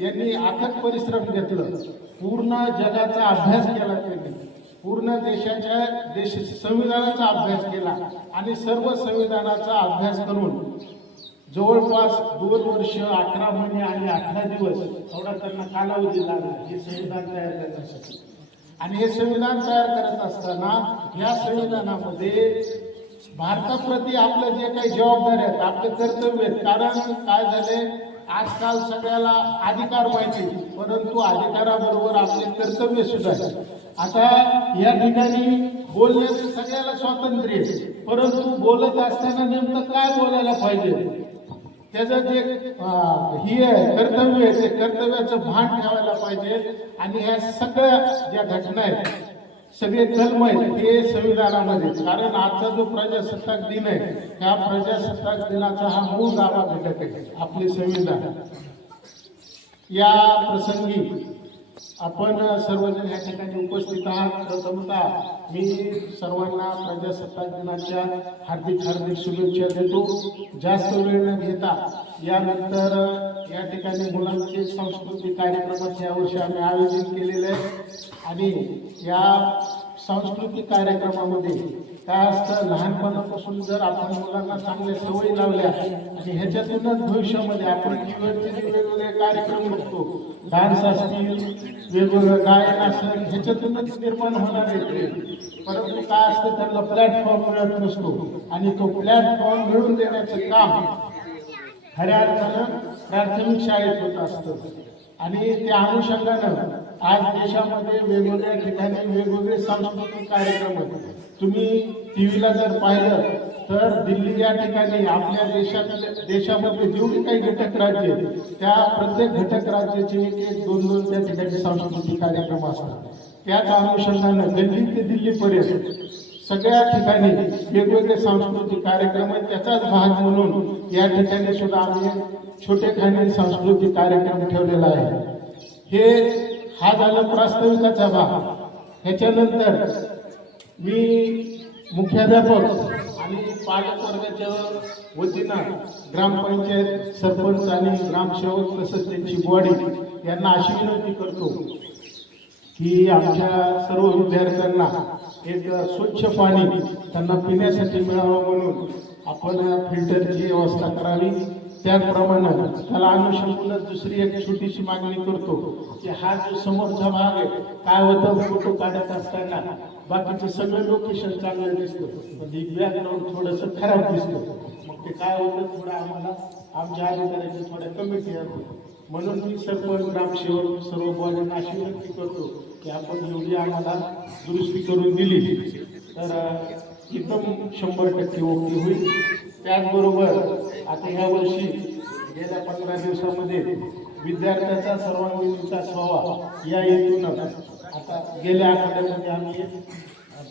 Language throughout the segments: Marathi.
यांनी अथक परिश्रम घेतलं. पूर्ण जगाचा अभ्यास केला त्यांनी. पूर्ण देशाच्या देश संविधानाचा अभ्यास केला आणि सर्व संविधानाचा अभ्यास करून जवळपास दोन वर्ष अकरा महिने आणि अठरा दिवस एवढा त्यांना कालावधी लागला. हे संविधान तयार करण्यासाठी. आणि हे संविधान तयार करत असताना या संविधानामध्ये भारताप्रती आपलं जे काही जबाबदाऱ्या आहेत आपले कर्तव्य आहेत. कारण काय झाले आजकाल सगळ्याला अधिकार माहिती परंतु अधिकाराबरोबर आपले कर्तव्य सुद्धा आहे. आता या ठिकाणी बोलण्याचं सगळ्याला स्वातंत्र्य आहे. परंतु बोलत असताना नेमकं काय बोलायला पाहिजे? त्याचं जे ही आहे कर्तव्य आहे ते कर्तव्याचं भान ठेवायला पाहिजे. आणि ह्या सगळ्या ज्या घटना आहेत सगळे कलम आहेत हे संविधानामध्ये कारण आजचा जो प्रजासत्ताक दिन आहे ह्या प्रजासत्ताक दिनाचा हा मूळ दावा घटक आहे आपले संविधान. या प्रसंगी आपण सर्वजण या ठिकाणी उपस्थित आहात. प्रथमतः मी सर्वांना प्रजासत्ताक दिनाच्या हार्दिक हार्दिक शुभेच्छा देतो. जास्त वेळ न घेता यानंतर या ठिकाणी मुलांचे सांस्कृतिक कार्यक्रमाचे यावर्षी आम्ही आयोजित केलेले आहे आणि या सांस्कृतिक कार्यक्रमामध्ये काय असतं लहानपणापासून जर आपण मुलांना चांगल्या सवयी लावल्या आणि ह्याच्यातूनच भविष्यामध्ये आपण टीव्हीवरचे वेगवेगळे कार्यक्रम बघतो डान्स असतील वेगवेगळं गायन असेल ह्याच्यातूनच निर्माण होणार आहे परंतु काय असतं त्यांना प्लॅटफॉर्म मिळत नसतो आणि तो प्लॅटफॉर्म मिळवून देण्याचं काम खऱ्या अर्थानं प्राथमिक शाळेत होत असतं. आणि त्या अनुषंगानं आज देशामध्ये वेगवेगळ्या ठिकाणी वेगवेगळे सांस्कृतिक कार्यक्रम आहेत तुम्ही टी व्हीला जर पाहिलं तर दिल्ली या ठिकाणी आपल्या देशातल्या देशामध्ये जेवढी काही घटक राज्य आहेत त्या प्रत्येक घटक राज्याचे एक एक दोन दोन त्या ठिकाणी सांस्कृतिक कार्यक्रम असतात. त्याच अनुषंगानं दिल्ली ते दिल्लीपर्यंत सगळ्या ठिकाणी वेगवेगळे सांस्कृतिक कार्यक्रम आहेत. त्याचाच भाग म्हणून या ठिकाणी सुद्धा आम्ही छोटे खाणे सांस्कृतिक कार्यक्रम ठेवलेला आहे. हे हा झाला प्रास्ताविकाचा भाग. ह्याच्यानंतर मी मुख्याध्यापक आणि पालक वर्गाच्या वतीनं ग्रामपंचायत सरपंच आणि ग्रामसेवक तसंच त्यांची बॉडी यांना अशी विनंती करतो की आमच्या सर्व विद्यार्थ्यांना एक स्वच्छ पाणी त्यांना पिण्यासाठी मिळावं म्हणून आपण फिल्टरची व्यवस्था करावी. त्याचप्रमाणे त्याला अनुषंगानं दुसरी एक छोटीशी मागणी करतो की हा जो समोरचा भाग आहे काय होतं फोटो काढत असताना बाकीचं सगळं लोकेशन चांगलं दिसतं. पण बॅकग्राऊंड थोडंसं खराब दिसतं. मग ते काय होतं थोडं आम्हाला आमच्या अधिकाऱ्याची थोड्या कमिटी आहे. म्हणून मी सरपंच ग्रामसेवक सर्व बॉडींना अशी विनंती करतो की आपण एवढी आम्हाला दुरुस्ती करून दिली. तर एकदम शंभर टक्के ओके होईल. त्याचबरोबर आता ह्या वर्षी गेल्या पंधरा दिवसामध्ये विद्यार्थ्याचा सर्वांगीण विकास व्हावा या हेतून आता गेल्या आठवड्यामध्ये आम्ही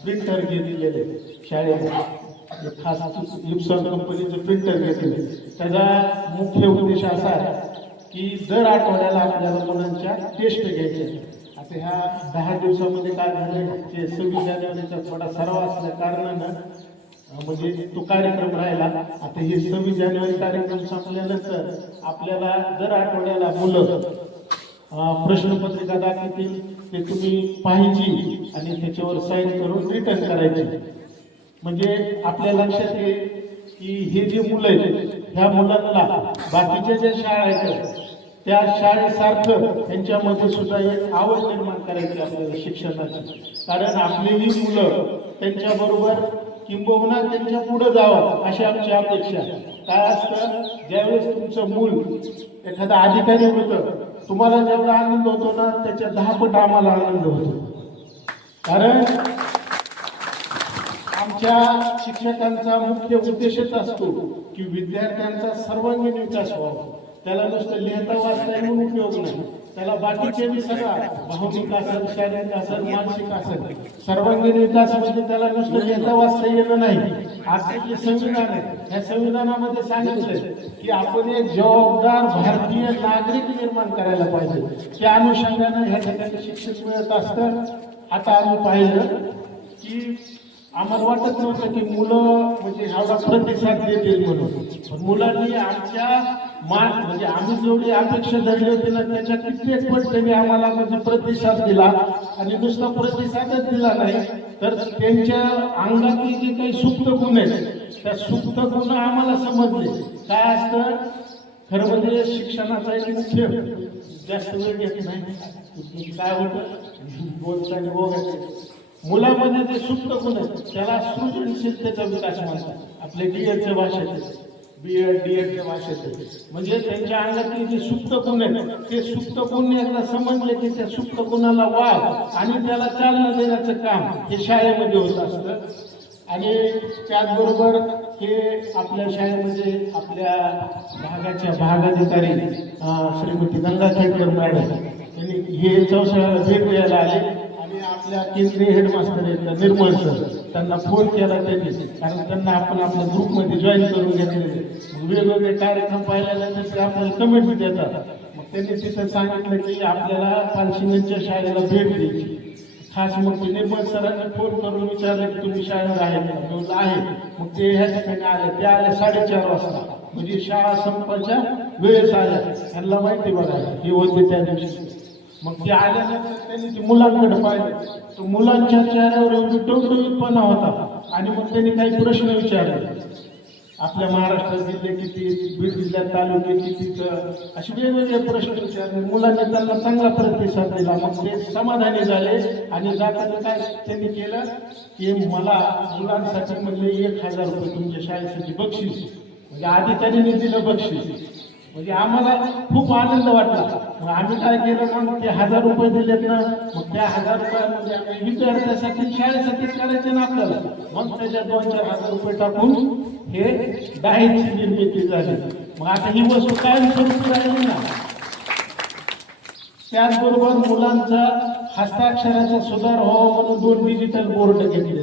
प्रिंटर घेतलेले शाळेमध्ये खास लिप्सन कंपनीचे प्रिंटर घेतले त्याचा मुख्य उद्देश असा आहे की दर आठवड्याला आपल्याला मुलांच्या टेस्ट घ्यायच्या. आता ह्या दहा दिवसामध्ये काय झालं ते सव्वीस जानेवारीचा थोडा सराव असल्या कारणानं म्हणजे तो कार्यक्रम राहिला. आता हे सव्वीस जानेवारी कार्यक्रम संपल्यानंतर आपल्याला दर आठवड्याला मुलं प्रश्नपत्रिका दाखवतील. ते तुम्ही पाहायची आणि त्याच्यावर साईन करून रिटर्न करायची. म्हणजे आपल्या लक्षात येईल की हे जे मुलं आहेत ह्या मुलांना बाकीच्या ज्या शाळा आहेत त्या शाळेसारखं त्यांच्यामध्ये सुद्धा एक आवड निर्माण करायची आपल्याला शिक्षणाची. कारण आपलीही मुलं त्यांच्याबरोबर किंबहुना त्यांच्या पुढे जावं अशी आमची अपेक्षा. आहे. काय असतं? ज्यावेळेस तुमचं मूल एखादा अधिकारी होतं तुम्हाला जेवढा आनंद होतो ना त्याच्या दहा पट आम्हाला आनंद होतो. कारण आमच्या शिक्षकांचा मुख्य उद्देशच असतो की विद्यार्थ्यांचा सर्वांगीण विकास व्हावा. त्याला नुसतं लिहिता वाचता येऊन उपयोग नाही. त्याला बाकीचे मी सगळा भावनिक असेल शारीरिक असेल मानसिक असेल सर्वांगीण विकास म्हणजे त्याला नुसतं घेता वाचता येणं नाही. आजचं जे संविधान आहे या संविधानामध्ये सांगितलं की आपण एक जबाबदार भारतीय नागरिक निर्माण करायला पाहिजे. त्या अनुषंगानं ह्या ठिकाणी शिक्षण मिळत असतं. आता आम्ही पाहिलं की आम्हाला वाटत नव्हतं की मुलं म्हणजे एवढा प्रतिसाद देतील म्हणून. मुलांनी आमच्या मान म्हणजे आम्ही जेवढी अपेक्षा धरली होती ना त्याच्या कित्येक पट त्यांनी आम्हाला म्हणजे प्रतिसाद दिला आणि नुसता प्रतिसादच दिला नाही. तर त्यांच्या अंगातले जे काही सुप्त गुण आहेत त्या सुप्त गुण आम्हाला समजले. काय असतं? खरं म्हणजे शिक्षणाचा एक मुख्य जास्त वेळ घेत नाही. काय होतं? बोलताना बोगायचं मुलामध्ये जे सुप्त गुण आहेत त्याला सृजनशीलतेचा विकास म्हणतात. आपले डी एडच्या भाषेत. बी एड डी एडच्या भाषेत म्हणजे त्यांच्या अंगातली जे सुप्त गुण आहेत ते सुप्त गुण एकदा समजले की त्या सुप्त गुणाला वाव आणि त्याला चालना देण्याचं काम हे शाळेमध्ये होत असतं. आणि त्याचबरोबर हे आपल्या शाळेमध्ये आपल्या भागाच्या भागाधिकारी श्रीमती गंगा खेडकर मॅडम यांनी हे चौसाळ्याला भेट द्यायला आले. आणि आपल्या केंद्रीय हेडमास्टर आहेत निर्मळ सर. त्यांना फोन केला त्यांनी. कारण त्यांना आपण आपल्या ग्रुपमध्ये जॉईन करून घेतलेले वेगवेगळे कार्यक्रम पाहिल्यानंतर ते आपल्याला कमेंट देतात. मग त्यांनी तिथं सांगितलं की आपल्याला पालशिंगच्या शाळेला भेट द्यायची. खास मग ते निर्मल सरांनी फोन करून विचारलं की तुम्ही शाळेवर आहे का? आहे. मग ते ह्या ठिकाणी आले. ते आले साडेचार वाजता. म्हणजे शाळा संपाच्या वेळेस आल्या त्यांना माहिती बघा हे होते त्या दिवशी. मग ते आल्यानंतर त्यांनी ते मुलांकडे पाहिलं. तर मुलांच्या चेहऱ्यावर एवढी टवटवीतपणा होता. आणि मग त्यांनी काही प्रश्न विचारले. आपल्या महाराष्ट्रात जिल्हे किती बीड जिल्ह्यात तालुके किती असे वेगवेगळे प्रश्न विचारले. मुलांनी त्यांना चांगला प्रतिसाद दिला. मग ते समाधानी झाले आणि जाताना काय त्यांनी केलं? की मला मुलांसाठी म्हणले एक हजार रुपये तुमच्या शाळेसाठी बक्षीस. म्हणजे आधी त्यांनी दिलं बक्षीस. म्हणजे आम्हाला खूप आनंद वाटला. मग आम्ही काय केलं? मग ते हजार रुपये दिलेत ना मग त्या हजार रुपयामध्ये आम्ही विद्यार्थ्यासाठी शाळेसाठी करायचे ना आपल्याला. मग त्याच्या दोन चार हजार रुपये टाकून हे डाळीची निर्मिती झाली. मग आता ही वस्तू कायमस्वरूपी राहिली ना? त्याचबरोबर मुलांचा हस्ताक्षराचा सुधार व्हावा म्हणून दोन डिजिटल बोर्ड घेतले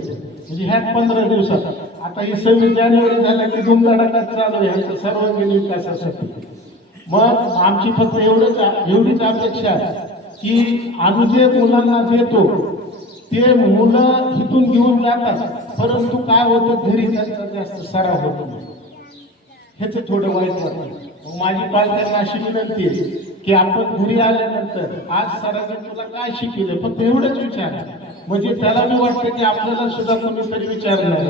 म्हणजे ह्या पंधरा दिवसात. आता ही सव्वीस जानेवारी झाल्या की धुमधडाकाच चालू आहे. सर्वांगीण विकासासाठी मग आमची फक्त एवढंच एवढीच अपेक्षा आहे की आम्ही जे मुलांना देतो ते मुलं इथून घेऊन जातात. परंतु काय होतं? घरी त्यांचा जास्त सराव होतो. नाही. ह्याचं थोडं वाईट वाटतं माझी पालकांना अशी विनंती आहे की आपण घरी आल्यानंतर आज सरांनी तुला काय शिकवलं? फक्त एवढंच विचार. म्हणजे त्याला मी वाटतं की आपल्याला सुद्धा कोणीतरी विचारणार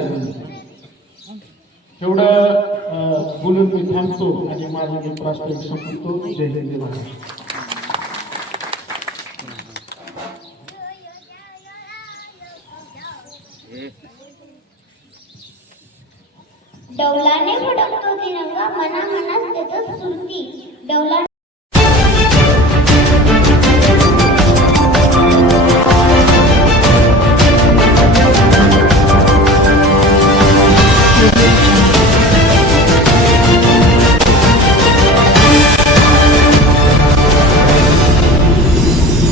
तेवढं बोलून मी थांबतो आणि माझा मी प्रास्ताविक संपतो जय हिंद महाराष्ट्र. डौलाने फडकतो तिरंगा मना मनात त्याचं सुरती. डौला